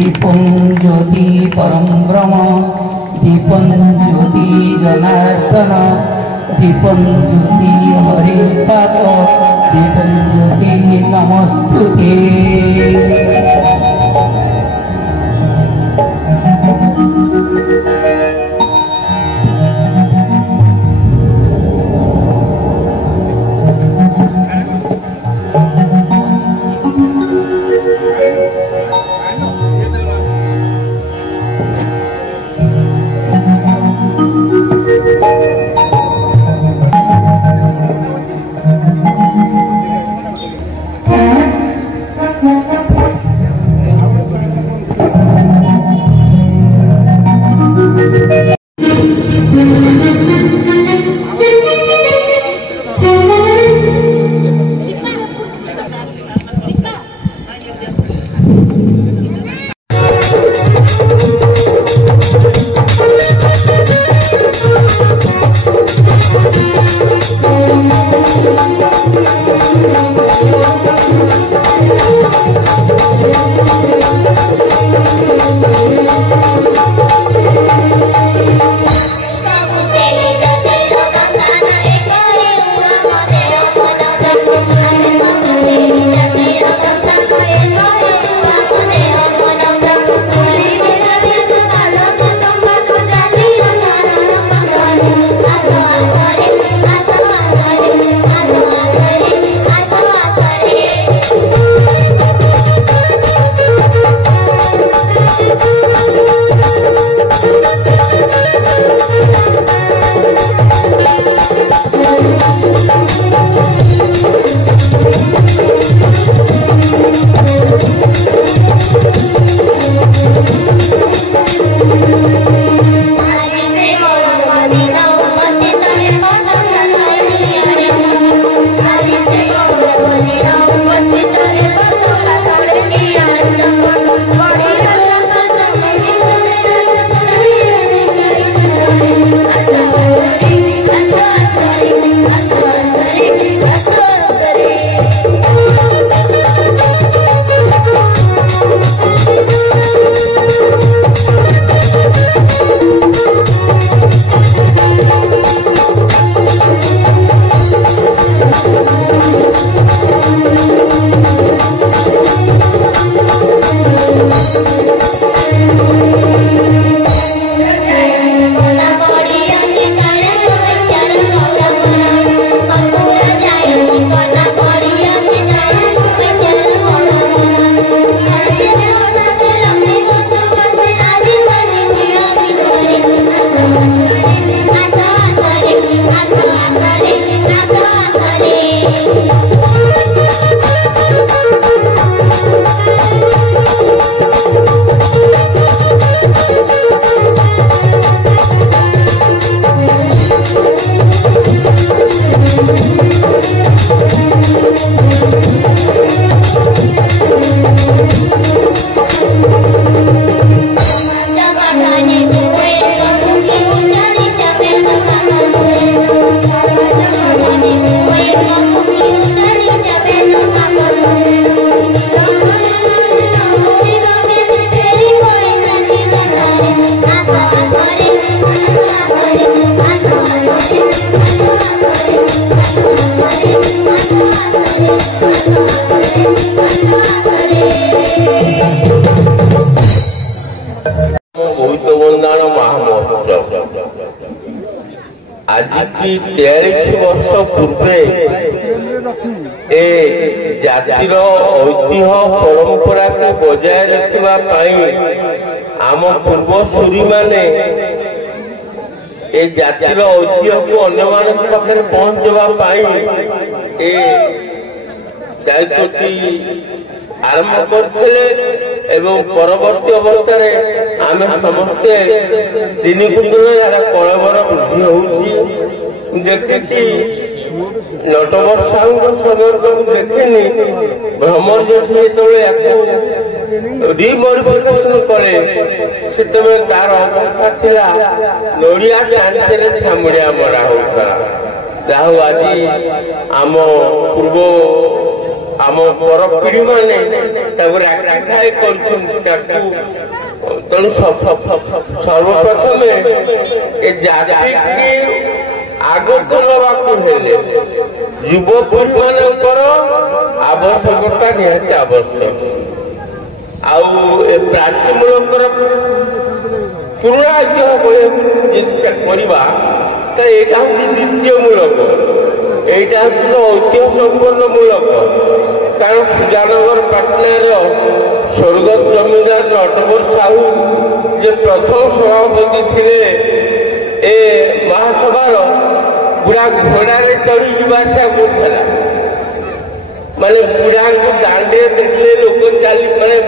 दीपं ज्योति परम ब्रह्म दीपं ज्योति जनार्दन दीपं ज्योति हरिपाद दीपं ज्योति नमस्तुते। आज की 43 वर्ष पूर्वे ए जातिर ऐतिह्य परंपरा को बजाय रखा आम पूर्वसूरी माने ए जातिर ऐतिह्य को अन्य पाखे पहुंचवाई ए दायित्वटी आरंभ करते परवर्ती अवस्था आम समस्ते दिन को दिन यार कलबर वृद्धि हो देखी नटवर साहू समय देखेनि भ्रमर जो रिमोडिफिकेशन करे से तार अवस्था थिला नड़िया चांचे छामुड़िया मरा होता आज आम पूर्व आम पर पीढ़ी मैंने राखाय कर तेणु सर्वप्रथम ए जाति की आगक नवाकू हेले युवपीढ़ी मानकर आवश्यकता निहाती आवश्यक आउ ए प्राचीमूलकर पुराणा करवा तो यहाँ हूँ द्वितीय मूलक यहाँ हूँ ऐतिह्य संपन्न मूलक कारण सुजानगर पाटना स्वर्गत जमींदार नटवर साहू जे प्रथम सभापति थे ए महासभार बुढ़ा घोड़े चढ़ी जावासा करा माने बुढ़ा को दांडे देखले लोक चली माने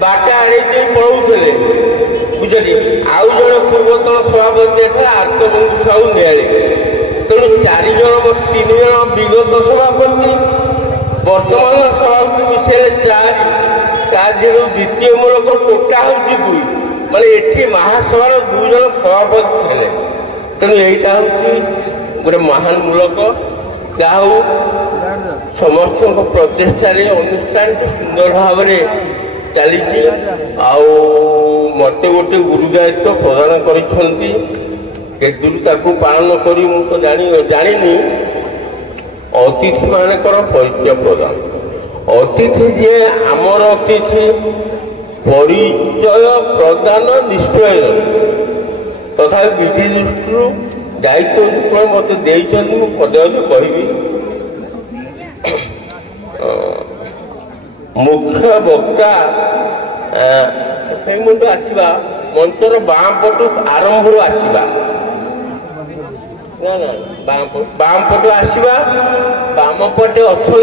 बाटे आड़े पड़े बुझे आउ जन पूर्वतन सभापति था आत्मबंधु साहू नियाली तेणु 4 जन 3 जन विगत सभापति वर्तमान सभापति मिसे 4 द्वितीय मूलक कोटा हूँ 2 माने एठी महासभार 2 जन सभापति थे तेणु यहीटा हूँ गोटे महान मूलक जहा समस्त प्रचेषार अनुष्ठान सुंदर भाव में चली मते गोटे गुरु दायित्व प्रदान कर पालन करी तो जानी अतिथि मानकर परिचय प्रदान अतिथि जी आमर अतिथि परिचय प्रदान निश्चय तथा विधि दृष्टि दायित्व मत पदे कहि मुख्य वक्ता आसवा मंचर बाम पटु आरंभ आसवा बाम पटु आसवा बाम पटे अच्छा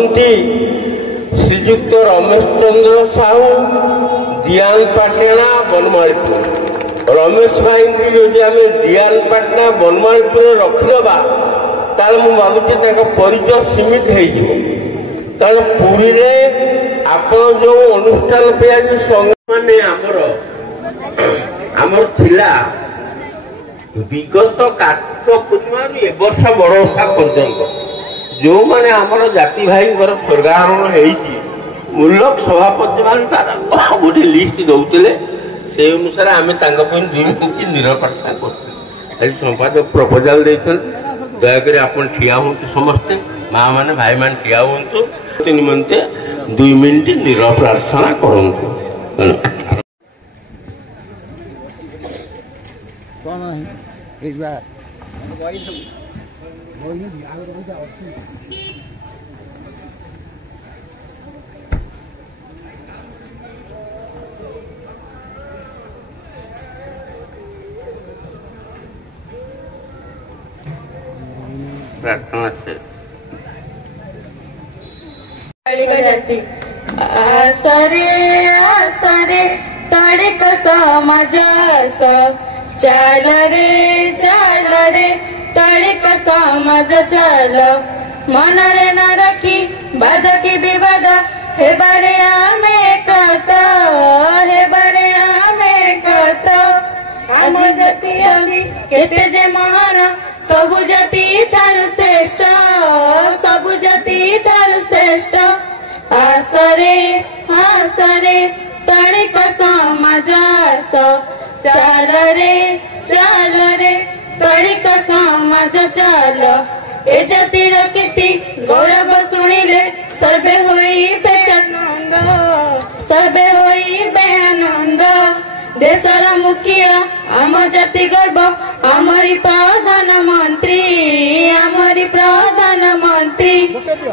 श्रीजुक्त रमेश चंद्र साहू दियान पाटना बनमालीपुर रमेश भाई यदि आम दियान पाटना बनमालीपुर रखिदबा ताल मु भावुची परिचय सीमित हो कारण पुरी रे आप जो अनुष्ठान पे आज माने आमर थिला विगत कार्तिक पूर्णिमा ए वर्ष बड़ोसा पर्यंत जो माने आमर जाति भाई स्वर्गारोहण होती मूलक सभापति मान गोटे लिस्ट दौले से अनुसार आम 2 मिनिट निरप्रार्थना कर संपादक प्रपोजाल दयाक आप ठिया हूँ समस्ते माँ मैंने भाई मान ठिया हूँ निमंते 2 मिनिट निरप्रार्थना करूँ प्रार्थना से आसरे तड़िक समाज चाल रे तड़िक समाज चाल मन रे न रखी बाध की विवाद हे बारे आमे कत आम जाति केते जे महान सबु जाति ठारू श्रेष्ठ आसरे तड़िक समाज चाल रे तड़िक समाज चाल ए जातिर कीर्ति गौरव शुणिले सर्वे होइबे आनंद देशर मुखिया आम जाति गर्व आमरी प्रधानमंत्री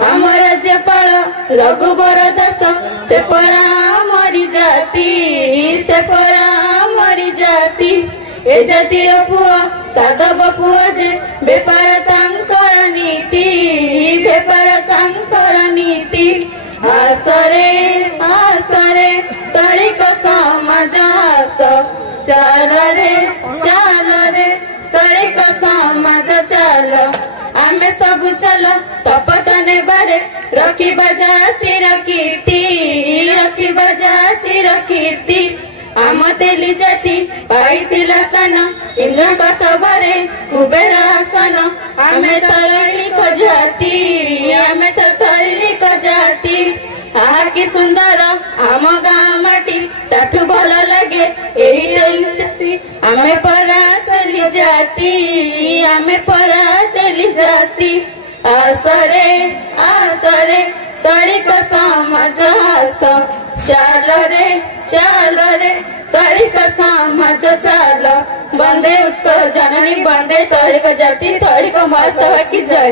आम राज्यपाल रघुबर दास से परा आमरी जाति ए जातिर पुआ साधव पुआ जे बेपार तांकर नीति आसरे तड़िक समाज चाल रे तड़िक समाज चाल आमे सब चल शपथ नेबारे रखिबा जातिर कीर्ति आम तेली जाति पाइतिला स्थान इंद्र सभारे कुबेर आसन आमे तैलिक जाति जाती आहा कि सुंदर आम गाँ माटी ताठू भल लगे एही तेली जाती आमे परा तेली जाती आमे परा तेली जाती आसरे तड़ी का समाज आस चाल रे तड़ी का समाज चाल बंदे उत्कल जननी बंदे तड़ी का जाति तड़ी का महासभा की जय।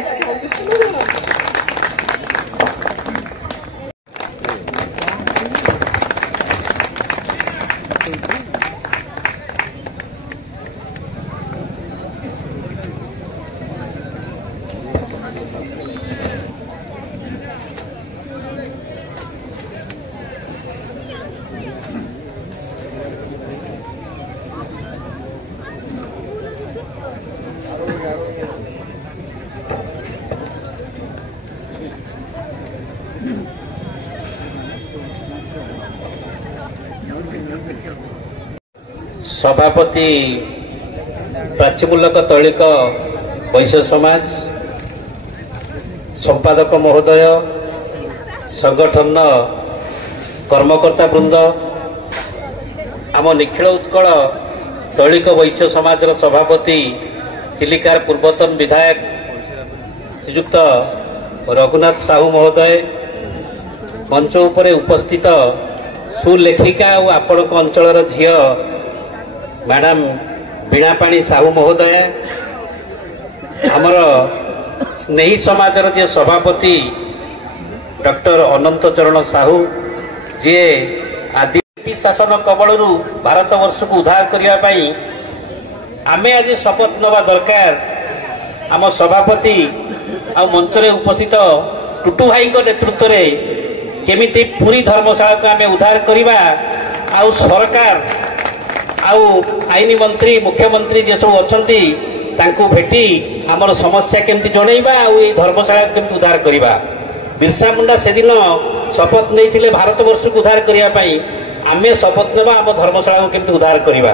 सभापति प्राचीमूलक तैलिक वैश्य समाज संपादक महोदय संगठन कर्मकर्ता वृंद आम निखिल उत्कल तैलिक वैश्य समाज सभापति चिलिकार पूर्वतन विधायक श्रीयुक्त रघुनाथ साहू महोदय मंच उपरे उपस्थित सुलेखिका और आपण अंचल झील मैडम बीणापाणी साहू महोदय आमर स्नेही समाजर जे सभापति डॉक्टर अनंत चरण साहू जे आदिवासी शासन कबलू भारत वर्ष को उद्धार करने आमे आज शपथ नवा दरकार आम सभापति आ मंचरे उपस्थित टुटू भाई नेतृत्व में केमिति पूरी धर्मशाला को आमे उद्धार करवा आ सरकार आउ आईन मंत्री मुख्यमंत्री जे सब अच्छी भेटी आमर समस्या केमती जनइबा आउ धर्मशाला केमती उद्धार करवा। बिरसा मुंडा से दिन शपथ नहीं भारत वर्ष को उद्धार करने आमे शपथ नेबा आम धर्मशाला को केमती उद्धार करवा।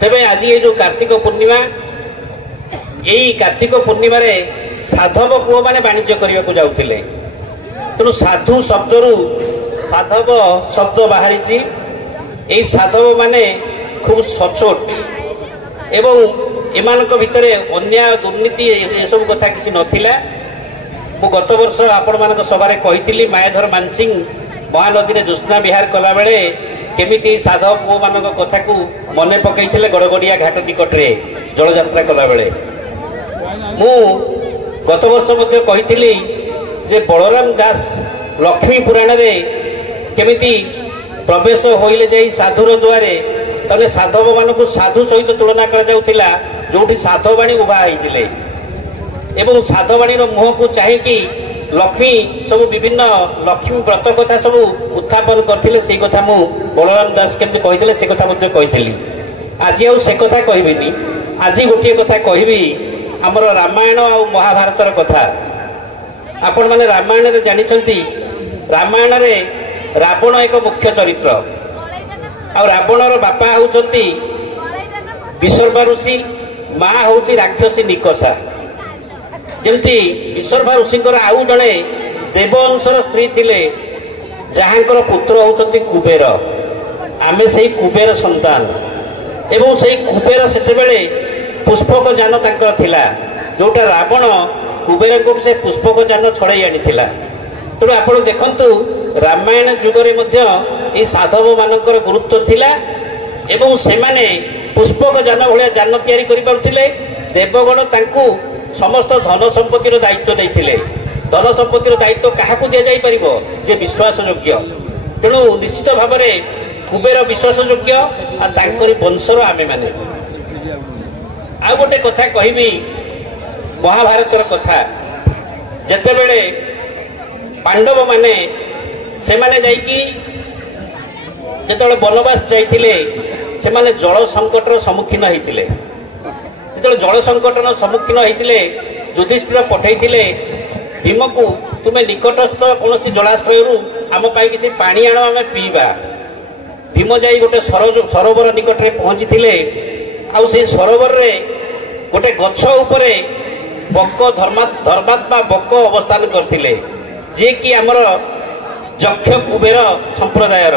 तेबे आज ये जो कार्तिक पूर्णिमा यही कार्तिक पूर्णिमा साधव पुओ माने वाणिज्य करने को जाउथिले तेणु साधु शब्दरू साधव शब्द बाहरी यही साधव माने खूब सचोट एवं एमानक भितरे अन्याय दुर्नीति ये सब कथा किसी नथिला। मु गत वर्ष आपण मानक सभारे कहितली मायाधर मानसिंह महानदी रे ज्योत्स्ना विहार कला बेले केमिति साधव पुओ मानक कथा को मने पकईथिले गड़गड़िया घाट निकट रे जल यात्रा कला बेले। मु गत वर्ष मध्ये कहितली जे बलराम दास लक्ष्मी पुराण रे केमिति प्रवेश होइले जाई साधुर द्वारे तने साधव मानक साधु सहित तुलना करा जाउथिला जोठी साधवाणी उभा होइतिले एवं साधवाणी मुह को चाहिए लक्ष्मी सब विभिन्न लक्ष्मी व्रत कथा सब उत्थापन करथिले से कथा मु बलराम दास केमति कहिथिले से कथा मध्ये कहिथिली। आज आउ से कथा कहबिनी आज गोटे कथा कहबी हमर रामायण आ महाभारतर कथा। आपण माने रामायण रे जानिछंती रामायण रे रावण एक मुख्य चरित्र आ रावणर बापा होउछंती विसर्वा ऋषि माँ होउची राक्षसी निकषा। जेमती विसर्वा ऋषिंकर आउ जड़े देववंशर स्त्री थिले जहांकर पुत्र होउछंती कुबेर आमे सेही कुबेर संतान एवं सेही कुबेर सेतेबेले पुष्पक जान तांकर थिला जोटा रावण कुबेर को से पुष्पक जान छड़ाई आनिथिला। तेणु आपण देखंतु रामायण जुगरे मध्य ए साधव मानकर गुरुत्व थिला एवं सेमाने पुष्पक जान भलिया जान तयारी करि पाउथिले। देवगण तांकु समस्त धन संपत्तिर दायित्व देइथिले। धन संपत्तिर दायित्व काहाकु दिया जाई परिबो जे विश्वास योग्य। तेणु निश्चित भाबरे कुबेर विश्वास योग्य आ तांकरी वंशर आमे माने। आ गोटे कथा कहिबी महाभारतर कथा जेतेबेले पांडव माने से माने जाइकी जेतेबेले वनवास जाइथिले से माने जल संकटर सम्मुखीन होइथिले। जेतेबेले जल संकटर सम्मुखीन होइथिले युधिष्ठिर पठैथिले भीम को तुमे निकटस्थ कौन जलाश्रय आम पाई किसी पानी आण आम पीवा। भीम जाई गोटे सरोवर निकट में पहुंची थिले। आउ से सरोवर रे गोटे गछ उपरे बक धर्मात्मा बक अवस्थान करथिले। जी कि आमर यक्ष कुबेर संप्रदायर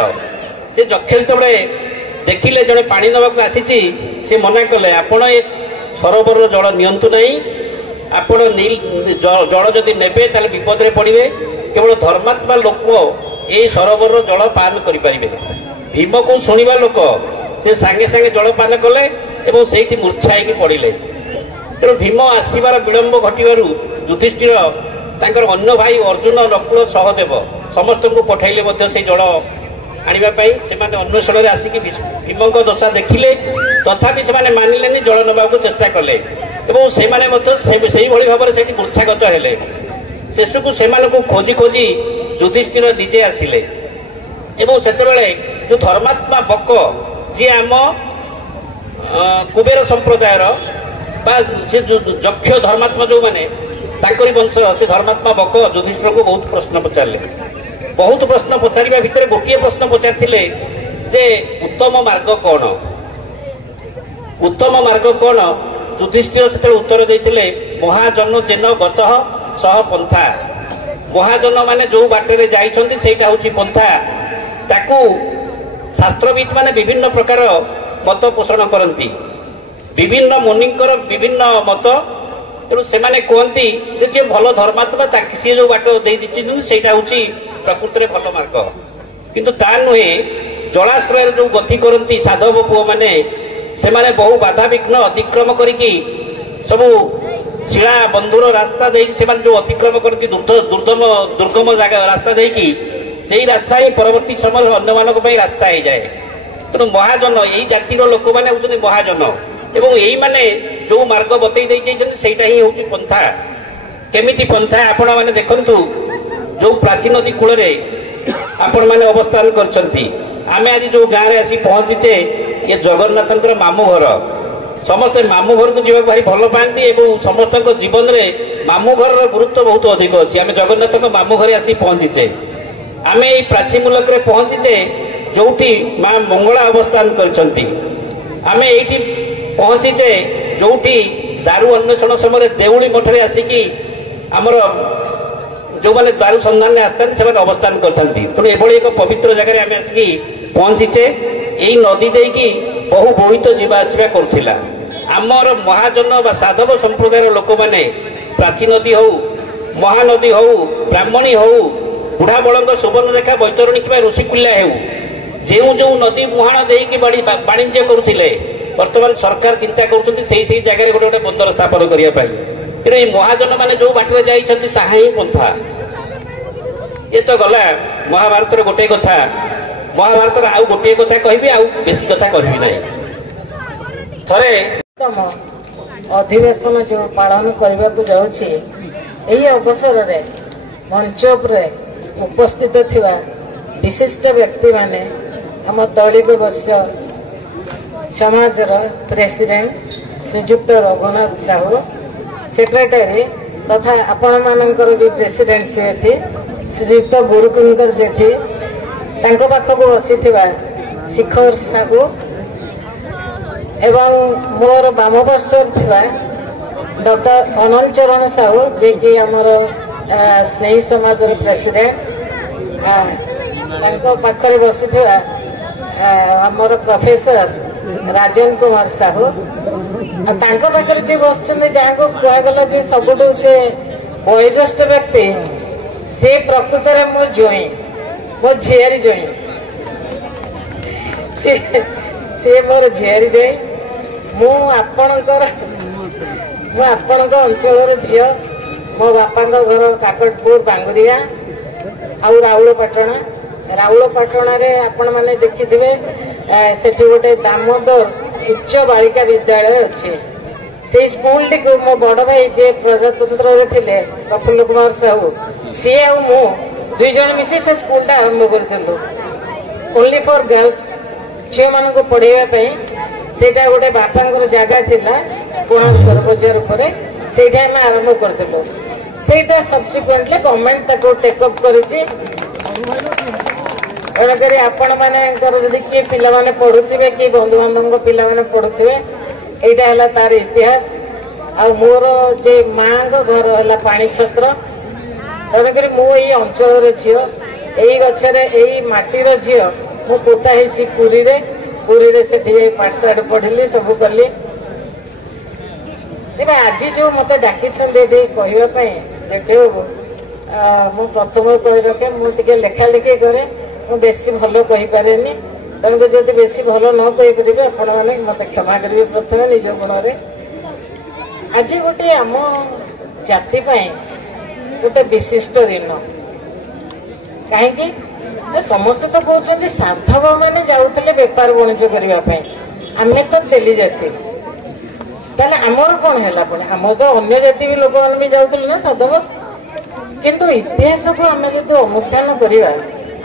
से यक्ष जो देखिले जड़े पानी नवाक आसी से मना कले आपण ए सरोवर जल नियंतु नहीं आपण जल जदि नेबे ताले विपद में पड़े केवल धर्मात्मा लोक ये सरोवर जल पान करें भीम को शुणा लोक से सांगे सांगे जल पान कले से मूर्छा पड़े तेणु भीम आसबार विलंब घटू युधिष्ठिर तांकर अन्य भाई अर्जुन नकुल सहदेव समस्त को पठाइले से जल आने से अन्वेषण में आसिक भीम दशा देखिले तथापि से मानिले जल नवा चेष्टा कले से भाव से मूर्छागत हेले शेष को से खोजी खोजी युधिष्ठिर निजे आसिले से जो धर्मात्मा बक जी आम कुबेर संप्रदायर से यक्ष धर्मात्मा जो मैंने वंश से धर्मात्मा बक युधिष्ठिर को बहुत प्रश्न पचारे बहुत प्रश्न पचार भितर गोटे प्रश्न पचारि जे उत्तम मार्ग कौन युधिष्ठिर से उत्तर देते महाजन जेन गत सह पंथा महाजन माने जो बाटे जाइछंती हूँ पंथा ताकू शास्त्रविद माने विभिन्न प्रकार मत पोषण करती विभिन्न मुनिंकर विभिन्न मत तेणु से कहती जे भल धर्मात्मा सी जो बाट देटा हूँ प्रकृत में भल मार्ग किंतु ता नुहे जलाश्रय जो गति करती साधव पुओ मैंने से बहु बाधा विघ्न अतिक्रम करी सबू शिला बंधुर रास्ता से जो अतिक्रम करती दुर्गम जगह रास्ता देकी से रास्ता ही परवर्ती समय अन्य मान रास्ता हो जाए तेणु महाजन यही जातिर लोक मैंने हूँ महाजन एवं यही माने जो मार्ग बतई सेटा ही हूँ पंथा केमिति पंथा आपण मैंने देखु जो प्राचीन नदी कूल आपण मैंने अवस्थान करछंती आमे आज जो गाँव आसी पहुंचीचे ये जगन्नाथ मामू घर समस्ते मामू घर को जीवा भारी भल पाती और समस्त जीवन में मामू घर गुरुत्व बहुत अधिक अच्छी आम जगन्नाथ मामू घर आसी पहुंचीचे आम ये प्राची मुलक रे पहुंचीचे जोटी माँ मंगला अवस्थान करछंती आम ये पहुंचीचे जोटी दारू अन्वेषण समय देउली मठरे आसिकी आमर जो मैंने दारू संधान में आसता से अवस्थान करते तेणु एभली एक पवित्र जगह आम आसिकी पहुंचीचे यही नदी देकी बहु बोहित जीवा आसवा करुला आमर महाजन बा साधव संप्रदाय लोक मैंने प्राची नदी हो महानदी हो ब्राह्मणी हो बुढ़ा बड़ सुवर्णरेखा बैतरणी कि ऋषिकुल्या हो जो जो नदी मुहाण देकी वाणिज्य करुले बर्तमान सरकार चिंता कर जगह गोटे गोटे बंदर स्थापन करने तेणु ये महाजन मैंने जो बाटर जाइछंती ताहा ही पंथा ये तो गला महाभारत गोटे कथा महाभारत आउ गोटे कथा कहबी आउ बेसी कथा कहबी नहीं थरे अधिवेशन जो पालन करने को जाऊँगी यही अवसर रे मंच उपरे उपस्थित थिबा विशिष्ट व्यक्ति माने आम दलित वश्य समाज प्रेसिडेंट श्रीजुक्त रघुनाथ साहू सेक्रेटरी तथा आपण मानकर भी प्रेसिडेंट सी थी श्रीजुक्त गुरुकुंदर जेठी तांको पाखक बसीथिबा शिखर साहू एवं मोर बामपार्श्वर थिबा डॉक्टर अनंत चरण साहू जे कि आमर स्नेही समाज प्रेसिडेंट तांको पाखरे बसीथिबा आमर प्रोफेसर राजन कुमार साहू पाखे जी बस जहाँ को कहगला सबुठ से वयोज्येष्ठ व्यक्ति से प्रकृत में मो जोई मो झीआरी जोई से मोर झीआरी जोई मु आपणकर अंचल झील मो बापा घर काकटपुर बांगुरिया आउ राउलपाटणा रे आपण माने देखिथिबे सेठी गोटे दामोदर उच्च बालिका विद्यालय अच्छे से स्कूल टी मो बड़ भाई जे प्रजातंत्र थे प्रफुल्ल कुमार साहू सी आ दुई जन मिसी से स्कूल टा आरंभ करूँ ओनली फॉर गर्ल्स झील मान पढ़ाई सेटा गोटे बापा जगह थिला कुहार बजार पर सेटा आम आरंभ करूँ सेटा सब्सिक्वेंटली गवर्नमेंट ताको टेकअप करिछि तेणुकर आपण मानकर जदि किए पिलाने पढ़ुवे कि बंधु बांधव पिलाने पढ़ुवे यहाँ है तार इतिहास आ मोर जे माँ घर है पानी छत्र ତେଣୁକରି ମୁଁ ଏଇ ଅଞ୍ଚଳର ଝିଅ, ଏଇ ଗଛରେ ଏଇ ମାଟିର ଝିଅ। ମୁଁ ପୋତା ହେଇଛି ପୁରୀରେ ସେଠି ପାଠଶାଠ ପଢିଲି, ସବୁ କଲି। ତେବେ ଆଜି ଯୋଉ ମତେ ଡାକିଛନ୍ତି ଏଠି କହିବା ପାଇଁ ଯେଠି ମୁଁ ପ୍ରଥମରୁ କହି ରଖେ, ମୁଁ ଟିକେ ଲେଖା ଲେଖି କରେ, ମୁଁ ବେଶୀ ଭଲ କହିପାରେନି। ତେଣୁକରି ଯଦି ବେଶୀ ଭଲ ନ କହିପାରିବେ ଆପଣମାନେ ମତେ କ୍ଷମା କରିବେ ପ୍ରଥମେ ନିଜ ଗୁଣରେ। ଆଜି ଗୋଟେ ଆମ ଜାତି ପାଇଁ ଗୋଟେ ବିଶିଷ୍ଟ ଦିନ। କାହିଁକି? ସମସ୍ତେ ତ କହୁଛନ୍ତି ସାଧବ ମାନେ ଯାଉଥିଲେ ବେପାର ବାଣିଜ୍ୟ କରିବା ପାଇଁ, ଆମେ ତ ତେଲି ଜାତି। ତାହେଲେ ଆମର କଣ ହେଲା? ପୁଣି ଆମର ତ ଅନ୍ୟ ଜାତି ବି ଲୋକମାନେ ବି ଯାଉଥିଲେ ନା ସାଧବ। କିନ୍ତୁ ଇତିହାସକୁ ଆମେ ଯଦି ଅନୁଧ୍ୟାନ କରିବା,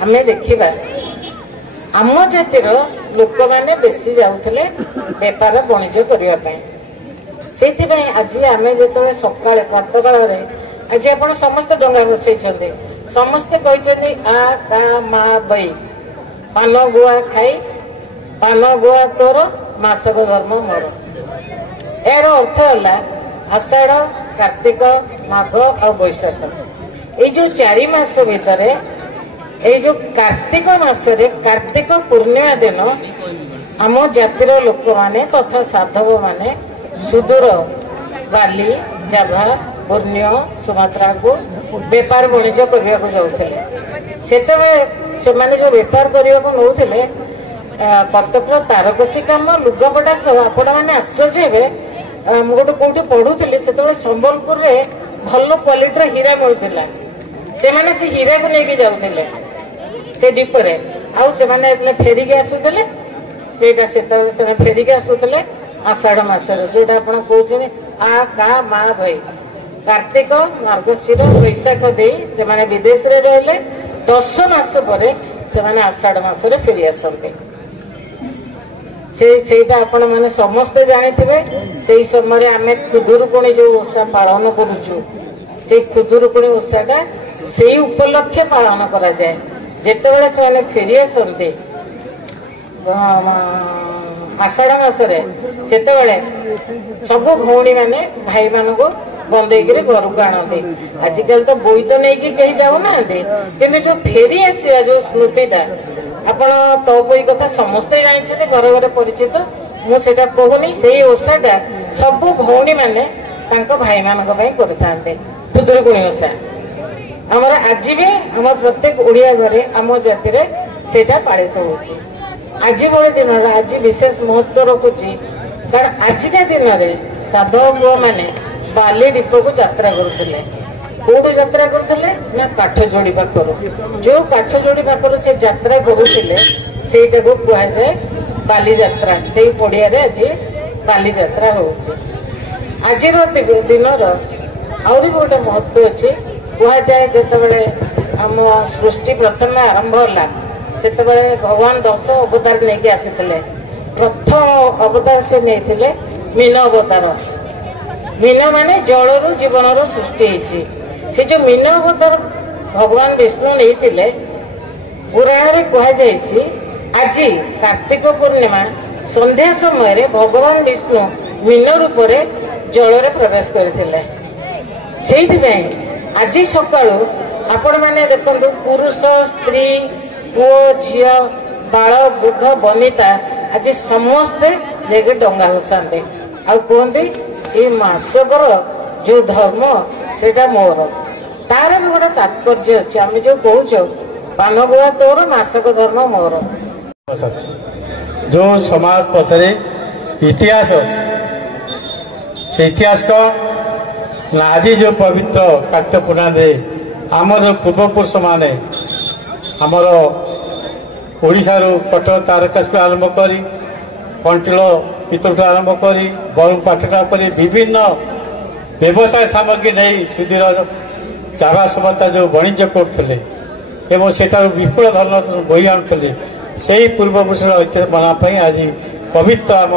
ଆମେ ଦେଖିବା ଆମ ଜାତିର ଲୋକମାନେ ବେଶୀ ଯାଉଥିଲେ ବେପାର ବାଣିଜ୍ୟ କରିବା ପାଇଁ। ସେଇଥିପାଇଁ ଆଜି ଆମେ ଯେତେବେଳେ ସକାଳେ ପ୍ରାତଃକାଳରେ ଆଜି ଆପଣ ସମସ୍ତେ ଡଙ୍ଗା ବସେଇଛନ୍ତି, ସମସ୍ତେ କହିଛନ୍ତି ଆ କା ମା ବଇ, ପାନ ଗୁଆ ଖାଇ, ପାନ ଗୁଆ ତୋର ମାସକ ଧର୍ମ ମୋର। ଏହାର ଅର୍ଥ ହେଲା ଆଷାଢ, କାର୍ତ୍ତିକ, ମାଘ ଆଉ ବୈଶାଖ, ଏଇ ଯୋଉ 4 ମାସ ଭିତରେ ଏଇ ଯୋଉ କାର୍ତ୍ତିକ ମାସରେ କାର୍ତ୍ତିକ ପୂର୍ଣ୍ଣିମା ଦିନ ଆମ ଜାତିର ଲୋକମାନେ ତଥା ସାଧବ ମାନେ ସୁଦୂର ବାଲି, ଜାଭା, ପୂର୍ଣ୍ଣିୟ, ସୁମାତ୍ରାକୁ ବେପାର ବାଣିଜ୍ୟ କରିବାକୁ ଯାଉଥିଲେ। ସେତେବେଳେ ସେମାନେ ଯୋଉ ବେପାର କରିବାକୁ ନଉଥିଲେ, କଟକର ତାରକସି କାମ, ଲୁଗାପଟା ସହ ଆପଣ ମାନେ ଆଶ୍ଚର୍ଯ୍ୟ ହେବେ। ମୁଁ ଗୋଟେ କୋଉଠି ପଢୁଥିଲି, ସେତେବେଳେ ସମ୍ବଲପୁରରେ ଭଲ କ୍ୱାଲିଟିର ହୀରା ମିଳୁଥିଲା। ସେମାନେ ସେ ହୀରାକୁ ନେଇକି ଯାଉଥିଲେ ସେ ଦ୍ୱୀପରେ, ଆଉ ସେମାନେ ଯେତେବେଳେ ଫେରିକି ଆସୁଥିଲେ, ସେଇଟା ସେତେବେଳେ ସେମାନେ ଫେରିକି ଆସୁଥିଲେ ଆଷାଢ ମାସରେ, ଯୋଉଟା ଆପଣ କହୁଛନ୍ତି ଆ କା ମା ଭାଇ, କାର୍ତ୍ତିକ, ମାର୍ଗଶିର, ବୈଶାଖ ଦେଇ ସେମାନେ ବିଦେଶରେ ରହିଲେ। 10 ମାସ ପରେ ସେମାନେ ଆଷାଢ ମାସରେ ଫେରି ଆସନ୍ତି। ସେଇଟା ଆପଣ ମାନେ ସମସ୍ତେ ଜାଣିଥିବେ। ସେଇ ସମୟରେ ଆମେ ଖୁଦୁରୁକୁଣୀ ଯୋଉ ଓଷା ପାଳନ କରୁଛୁ, ସେଇ ଖୁଦୁରୁକୁଣୀ ଓଷାଟା ସେଇ ଉପଲକ୍ଷେ ପାଳନ କରାଯାଏ। ଯେତେବେଳେ ସେମାନେ ଫେରି ଆସନ୍ତି ଆଷାଢ ମାସରେ, ସେତେବେଳେ ସବୁ ଭଉଣୀ ମାନେ ଭାଇ ମାନଙ୍କୁ ବନ୍ଦେଇକିରି ଘରକୁ ଆଣନ୍ତି। ଆଜିକାଲି ତ ବୋଇତ ନେଇକି କେହି ଯାଉନାହାନ୍ତି, କିନ୍ତୁ ଯୋଉ ଫେରି ଆସିବା ଯୋଉ ସ୍ମୃତିଟା, ଆପଣ ତପୋଇ କଥା ସମସ୍ତେ ଜାଣିଛନ୍ତି, ଘର ଘରେ ପରିଚିତ, ମୁଁ ସେଇଟା କହୁନି। ସେଇ ଓଷାଟା ସବୁ ଭଉଣୀ ମାନେ ତାଙ୍କ ଭାଇମାନଙ୍କ ପାଇଁ କରିଥାନ୍ତି, ଖୁଦୁରୁକୁଣୀ ଓଷା। ଆମର ଆଜି ବି ଆମ ପ୍ରତ୍ୟେକ ଓଡିଆ ଘରେ ଆମ ଜାତିରେ ସେଇଟା ପାଳିତ ହଉଛି। ଆଜି ଭଳି ଦିନରେ ଆଜି ବିଶେଷ ମହତ୍ଵ ରଖୁଛି, କାରଣ ଆଜିକା ଦିନରେ ସାଧବ ପୁଅ ମାନେ ବାଲି ଦ୍ୱୀପକୁ ଯାତ୍ରା କରୁଥିଲେ। କୋଉଠୁ ଯାତ୍ରା କରୁଥିଲେ? ନା କାଠ ଯୋଡି ପାଖରୁ। ଯୋଉ କାଠ ଯୋଡି ପାଖରୁ ସେ ଯାତ୍ରା କରୁଥିଲେ, ସେଇଟାକୁ କୁହାଯାଏ ବାଲିଯାତ୍ରା। ସେଇ ପଡିଆରେ ଆଜି ବାଲିଯାତ୍ରା ହଉଛି। ଆଜିର ଦିନର ଆହୁରି ଗୋଟେ ମହତ୍ଵ ଅଛି। କୁହାଯାଏ ଯେତେବେଳେ ଆମ ସୃଷ୍ଟି ପ୍ରଥମେ ଆରମ୍ଭ ହେଲା, ସେତେବେଳେ ଭଗବାନ 10 ଅବତାର ନେଇକି ଆସିଥିଲେ। ପ୍ରଥମ ଅବତାର ସେ ନେଇଥିଲେ ମୀନ ଅବତାର। ମୀନ ମାନେ ଜଳରୁ ଜୀବନର ସୃଷ୍ଟି ହେଇଛି। ସେ ଯୋଉ ମୀନ ଅବତାର ଭଗବାନ ବିଷ୍ଣୁ ନେଇଥିଲେ, ପୁରାଣରେ କୁହାଯାଇଛି ଆଜି କାର୍ତ୍ତିକ ପୂର୍ଣ୍ଣିମା ସନ୍ଧ୍ୟା ସମୟରେ ଭଗବାନ ବିଷ୍ଣୁ ମୀନ ରୂପରେ ଜଳରେ ପ୍ରବେଶ କରିଥିଲେ। ସେଇଥିପାଇଁ ଆଜି ସକାଳୁ ଆପଣ ମାନେ ଦେଖନ୍ତୁ, ପୁରୁଷ, ସ୍ତ୍ରୀ, ପୁଅ, ଝିଅ, ବାଳ, ବୃଦ୍ଧ, ବନିତା ଆଜି ସମସ୍ତେ ଯାଇକି ଡଙ୍ଗା ଭସାନ୍ତି, ଆଉ କୁହନ୍ତି ଏଇ ମାସକର ଯୋଉ ଧର୍ମ ସେଇଟା ମୋର। ତାର ବି ଗୋଟେ ତାତ୍ପର୍ଯ୍ୟ ଅଛି। ଆମେ ଯୋଉ କହୁଛୁ ପାନ ଗୁଆ ତୋର, ମାସକ ଧର୍ମ ମୋର। जो समाज पछरे इतिहास अच्छे, से इतिहास को आज जो पवित्र कार्तिक पूर्णिमा आम जो पूर्वपुरुष माने आमर ओडिशा कटक तारकासु आरंभ करी कंटिल पितुठ आरंभ करी बरु पाटना करी विभिन्न व्यवसाय सामग्री नहीं सुधीर चारा सुमता जो वाणिज्य करते एवं से विपुल धन बोई आणुले से पूर्वपुरुष ऐतिहास बनापी आज पवित्र आम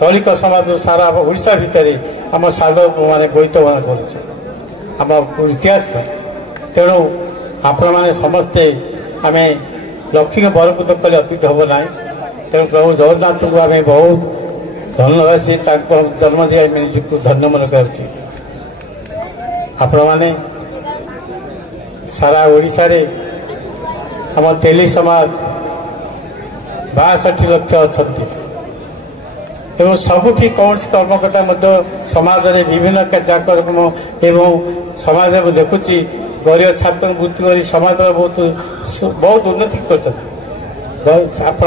दलित समाज सारा ओडिशा भितर आम साधव माने बोईत बना कर इतिहास तेणु आपण मैंने समस्ते आम लक्ष्मी को बरपुत कले अतीत हम ना। तेणु प्रभु जगन्नाथ को आम बहुत धन्यवाद सी जन्म दिया धन्य मन कर सारा ओडिशा रे आम तेली समाज 62 लक्ष अच्छा एवं सबुठी कौन कर्मकर्ता समाज रे विभिन्न कार्यक्रम एवं समाज में देखुची गरीब छात्र वृत्ति कर समाज बहुत बहुत उन्नति कर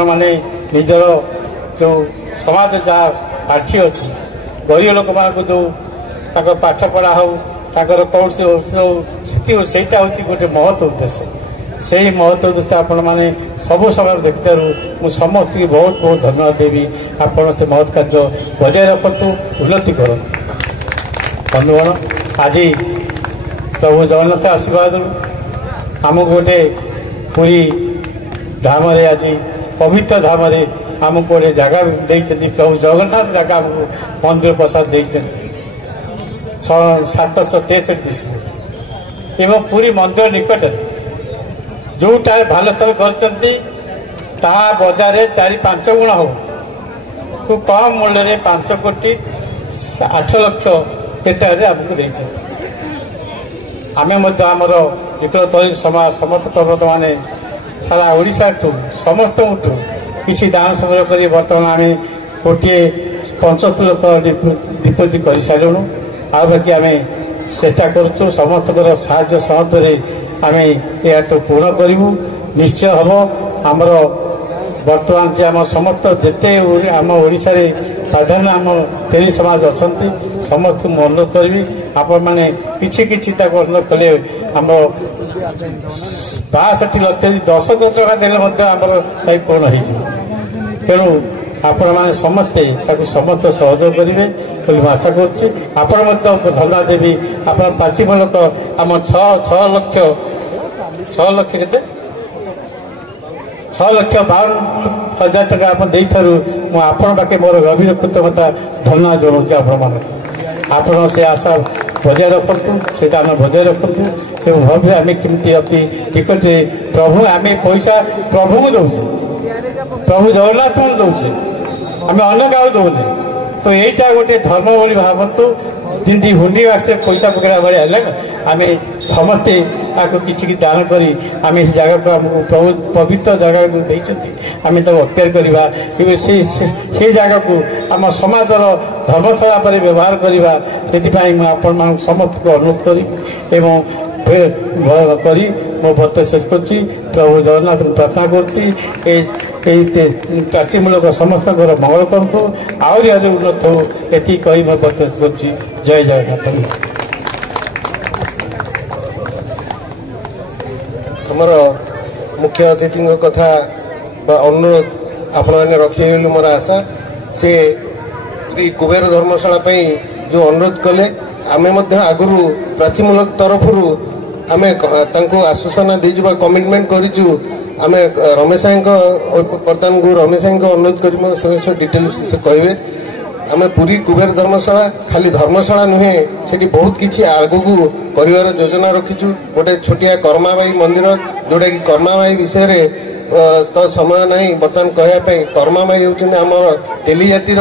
मैंने निजर जो समाज जहाँ पाठी अच्छी गरीब लोक मान जो पाठ पढ़ा हो कौन से गोटे महत्व उद्देश्य से ही महत्व उद्देश्य आपण मैंने सब समय देखते मुझे समस्त की बहुत बहुत धन्यवाद देवी आपण से महत् कार्य बजाय रखतु उन्नति करतु बंधुगण आज प्रभु जगन्नाथ आशीर्वाद आमको गोटे पूरी धाम रे आज पवित्र धाम रे आमको गोटे जगह देते प्रभु जगन्नाथ जगह आमको मंदिर प्रसाद देते 763 एवं पूरी मंदिर निकट जोटा भालचल कर बजार 4-5 गुण हो तो कम मूल्य रे 5 कोटी 8 लक्ष हेक्टर आमको देते आमे आमर निकट समाज समस्त पर्वत माने सारा ओडिशा ठू समस्त किसी दान संग्रह कर बर्तमान आम गोटे 75 लोक डिपोजिट कर सारूँ आ बाकी आम चेष्टा करुँ समस्त साहाय्य सहयोगे आम यह तो पूर्ण करूँ निश्चय हम आमर बर्तमान से आम समस्त जिते आम ओडिशा रे प्राधान्य आम तेली समाज अच्छा समस्त अनुरोध करी आपण मैंने किसी अनुरोध कले आम 62 लक्ष 10 टका देने आमर पूर्ण हो तेणु आपण मैंने समस्ते समस्त सहयोग करेंगे आशा कर धन्यवाद देवी आप प्राचीन लोक आम 6 लक्ष के 6,52,000 टका आप पाखे मोर गभीर कृतज्ञता धन्यवाद जनाऊँ आपण से आशा बजाय रखु से बजाय रखु भाव आम केमती अति टिकट प्रभु आम पैसा प्रभु को दौचे प्रभु जगन्नाथ को दौचे आम अन्न क्या दौने तो यहीटा गोटे धर्म बोली भावतु जिंदी हुंडी आसे पैसा पकड़ा भाई है आम समस्ते आपको किसी दान करी आम इस जगह को आमको प्रभु पवित्र जगह को देते आम अख्तियार करवा से जगह को आम समाज धर्मशाला पर व्यवहार करवा से समस्त को अनुरोध करी मो बत शेष कर प्रभु जगन्नाथ प्रार्थना कर प्राचीन मूलक समस्त मंगल करूँ आहरी उन्नत हो ये कही मैं बत शेष कर जय जगन्नाथ आमर मुख्य अतिथि कथा अनुरोध आपण मैंने रखिए मोर आशा से कुबेर धर्मशाला जो अनुरोध कले आमे आगु प्राचीमूलक तरफ आम आश्वासन दे कमिटमेंट करूँ आम रमेश बर्तमान को रमेश अनुरोध कर डिटेल्स से कहे आम पूरी कुबेर धर्मशाला खाली धर्मशाला नुहे से बहुत किसी आगू कर योजना रखीचु गोटे छोटिया कर्माबाई मंदिर जोटा कि कर्माबाई विषय तो समय नहीं बर्तमान कहवाई कर्माबाई होती आम तेली जातिर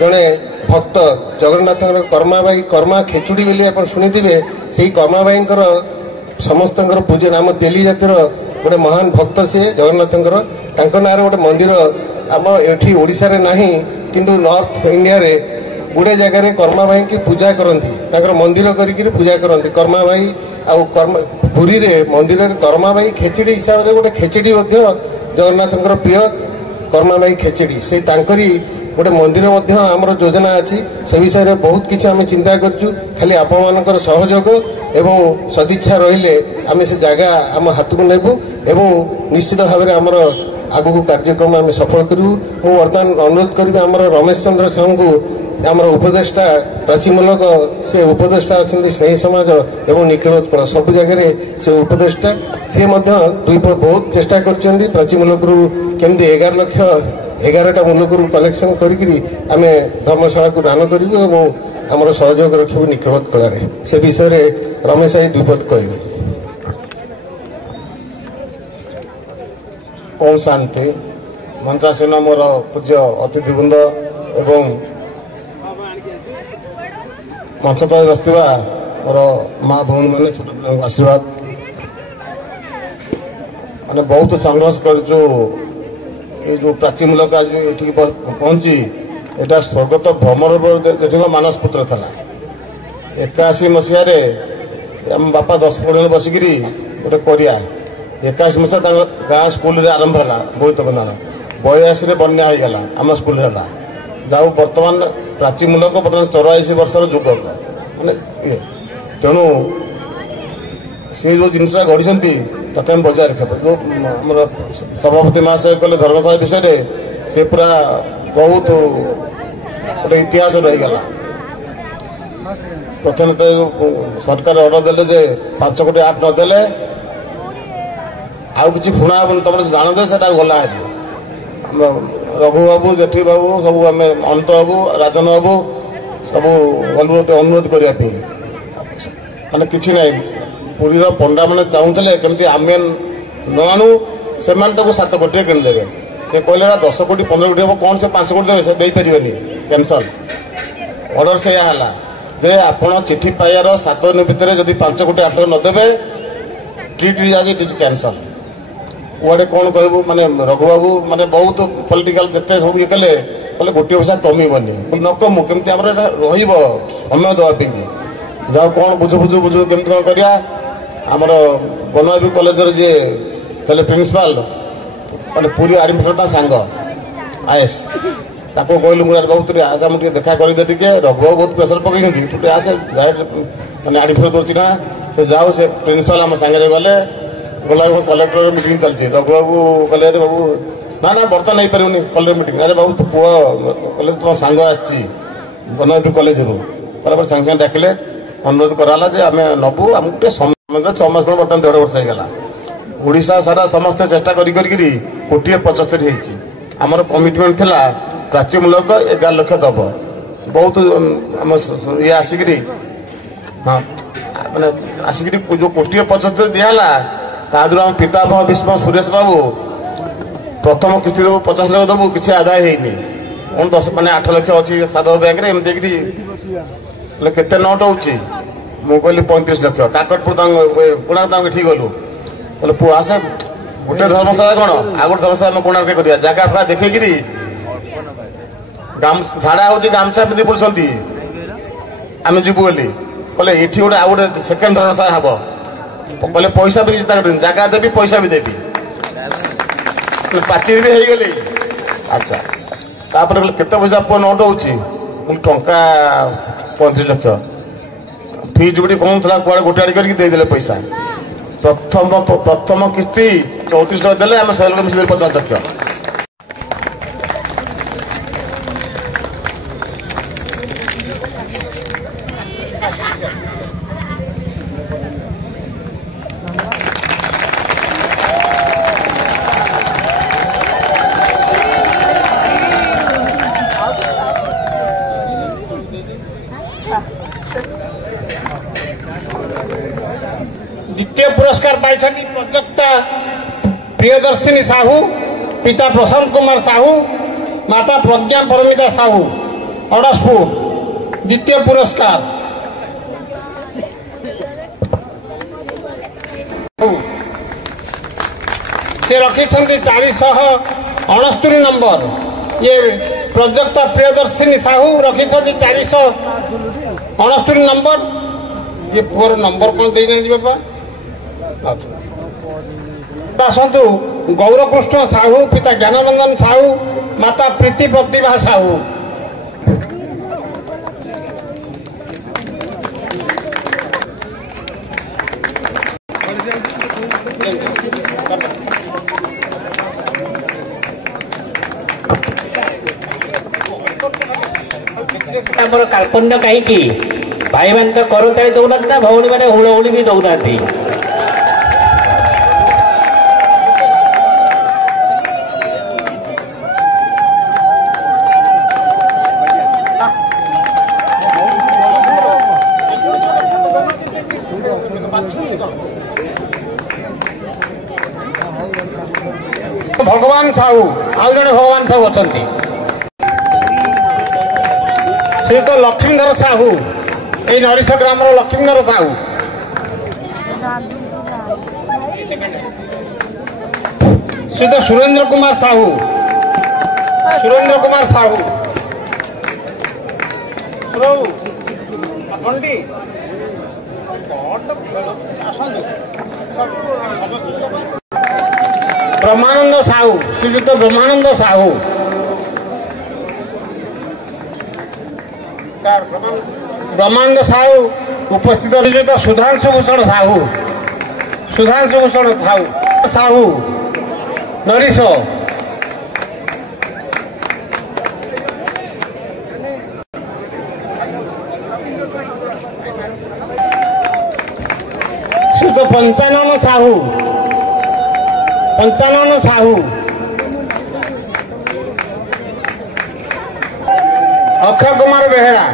जड़े भक्त जगन्नाथ कर्माबाई कर्मा खेचुड़ी बोली आप शुणिथे से कर्माबाई समस्त पूजन आम तेली जातिर गोटे महान भक्त सी जगन्नाथ ना गोटे मंदिर आम एठी ओडिशा रे नहीं किंतु नॉर्थ इंडिया रे गुड़े जगह कर्माबाई की पूजा करती मंदिर करके पूजा करती कर्माबाई आउ पुरी रे मंदिर कर्माबाई खेचड़ी हिसाब से गोटे खेचड़ी जगन्नाथ प्रिय कर्माबाई खेचड़ी से गोटे मंदिर आमर योजना अच्छी से विषय में बहुत किसी आम चिंता करूँ खाली आपण सहयोग एवं सदिच्छा रहिले आम से जगह आम हाथ को नेबू एवं निश्चित भाव में आमर आगू कार्यक्रम आम सफल करूँ मु बर्तमान अनुरोध करी आमर रमेश चंद्र साहू को आमर उपदेष्टा प्राचीमूलक से उपदेष्टा अच्छा स्नेही समाज एवं निखिलोत्कल सब जगह से उपदेष्टा सी बहुत चेष्टा कर प्राचीमूलक केमती 11 लक्ष 11टा मूलक कलेक्शन करी धर्मशाला को दान करूँ आमर सहयोग रखू निखिलोत्कल से विषय में रमेश आई द्विपद कहे ओम शांति मंत्रासीन मोर पूज्य अतिथिवृंद एवं मंच तले बसवा मोर माँ भौणी मैंने छोट पिला आशीर्वाद माने बहुत संघर्ष कर जो प्राचीमूलक आज ये पहुंची एटा स्वर्गत भ्रमर मानस पुत्र था 81 मसीह बापा 10 पढ़े बसिकी गोटे करिया 81 मसीहा गाँ स्कूल आरंभ है बोईत बंधन 82 बन्या हो गला आम स्कूल है जाऊ बर्तमान प्राचीमूलक बर्तमान 84 वर्षर युवक माने तेणु सी जो जिन गढ़ी ताके हम बजाय रखा जो आम सभापति महाशय कहले धर्मशाला विषय से पूरा बहुत गोटे इतिहास रहीगला प्रथम तो सरकार अर्डर देले जे 5 कोटी 8 नदेले आउ किसी खुणा हम तुम जान दे से गला रघु बाबू जेठी बाबू सब आम अनंत बाबू राजन बाबू सब अनुरोध करने माने किसी ना पुरी पंडा मैंने चाहूले केमती आम न आणु से 7 कोटी किदेवे से कहले 10 कोटी 15 कोटी हम कौन से 5 कोटी देवे से देपारे कैंसल ऑर्डर से है जे आपण चिठी पाइबार 7 दिन भितर जब 5 कोटी 8 नदेवे ट्रिट आज इट इज कैंसल ओडे कौन कहबू माने रघुबाबू माने बहुत पॉलिटिकल जिते सब ये कले कहले गोटे पैसा कमीबनी न कमु केमती आम रहिबो समय देवापी जाओ कौन बुझु केमती कौन करिया आमर बनवाबी कॉलेज जी थे प्रिंसिपाल माने पूरी आडमिशन सांग आएस ताको कहलु मुरार बाबू तू आशा मुझे देखा करदे टे रघुबाबू बहुत प्रेसर पकई तू आसे माने आडमिशन दूसरी ना से जाओ से प्रिंसिपाल आम सांगे गले गला कलेक्टर मीटिंग चलती रघुबाबू कहले अरे बाबू ना ना बर्तमान नहीं पारे कलेक्टर मीटिंग अरे बाबू तो पुआ कहले तुम सांग आसी बनवाबी कॉलेज रू कहला सांगे डाकिले अनुरोध कराला जे आम नबू आमको 6 मास बर्तमान 1.5 वर्ष होगा ओडिशा सारा समस्त चेष्टा करी कोटी 75 आमर कमिटमेंट थिला प्राचीमूलक 11 लाख दब बहुत ये आसिक हाँ मैंने आसिक जो कोटी 75 दिहला तादर आम पितामह भीष्म सुरेश बाबू प्रथम किस्ती देव 50 लाख दबू किसी आदाय होनी कौन 10 माने 8 लाख अच्छी साधव बैंक में एमती केते नोट होची मु कहली 35 लाख काकटपुर कोणार्क ठीक गलु बोले पु आसे गोटे धर्मशाला कौन आ गोटे धर्मशाला कोणार्क करिया जगह फा देखिकी झाड़ा हो गामछा पिंधि बुलूँ आम जीवु बोली कहले ये गोटे आ गोटे सेकेंड धर्मशाला हम कहले पैसा भी चिंता कर जगह देवी पैसा भी देवी पाचेरी भी हो गली अच्छा तापर केते पैसा पुआ नोट हो टंका 35 लाख फीस जुटी कौन था कुआड़े गोटे आड़ी करके देदेले पैसा प्रथम किस्ती 34 लाख देले आम 100 लाख मिसे 50 लाख द्वितीय पुरस्कार पाई प्रजक्ता प्रियदर्शिनी साहू पिता प्रशांत कुमार साहू माता प्रज्ञा परमिता साहू अड़सपुर द्वितीय पुरस्कार से रखी 469 नंबर ये प्रजक्ता प्रियदर्शिनी साहू रखी 469 नंबर ये पुअर नंबर कौन देना बापा आसतु गौरकृष्ण साहू पिता ज्ञाननंदन साहू माता प्रीति प्रतिभा साहू आमर कार्पण्य कहीं भाई मैंने तो करताली दौना ना भौणी मैंने हुड़हुड़ी भी दौना भगवान साहू आउ जड़े भगवान साहू अच्छा श्री तो लक्ष्मीधर साहू ये नरिश ग्राम लक्ष्मीधर साहू श्रीयुत सुरेंद्र कुमार साहू ब्रह्मानंद साहू श्रीयुत ब्रह्मानंद साहू ब्रह्मानंद साहू उपस्थित श्रीयुत सुधांशु भूषण साहू नरीश श्रीयुत पंचानन साहू अक्षय कुमार बेहेरा